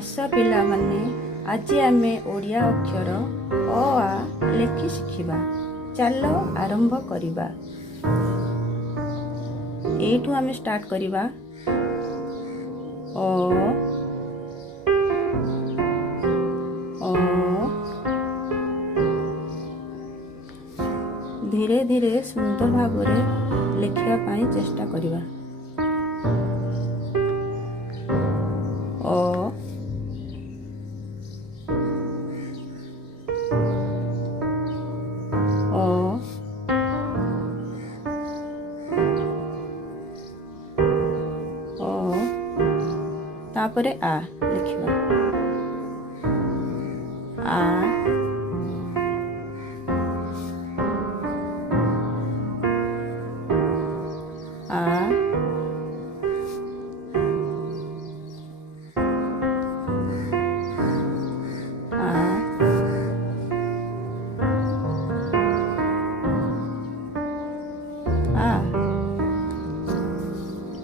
ଆସ ପିଲାମାନେ, ଆଜି ଆମେ ଓଡ଼ିଆ ଅକ୍ଷର ଅ ଆ ଲେଖି ଶିଖିବା। ଚାଲ ଆରମ୍ଭ କରିବା। ଏଇଠୁ ଆମେ ଷ୍ଟାର୍ଟ କରିବା। ଅ ଅ ଧୀରେ ଧୀରେ ସୁନ୍ଦର ଭାବରେ ଲେଖିବା ପାଇଁ ଚେଷ୍ଟା କରିବା। ଅ ଅ ଅ ତାପରେ ଆ ଲେଖିବା। ଆ ଆ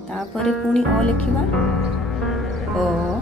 ତାପରେ ପୁଣି ଅ ଲେଖିବା। ଅ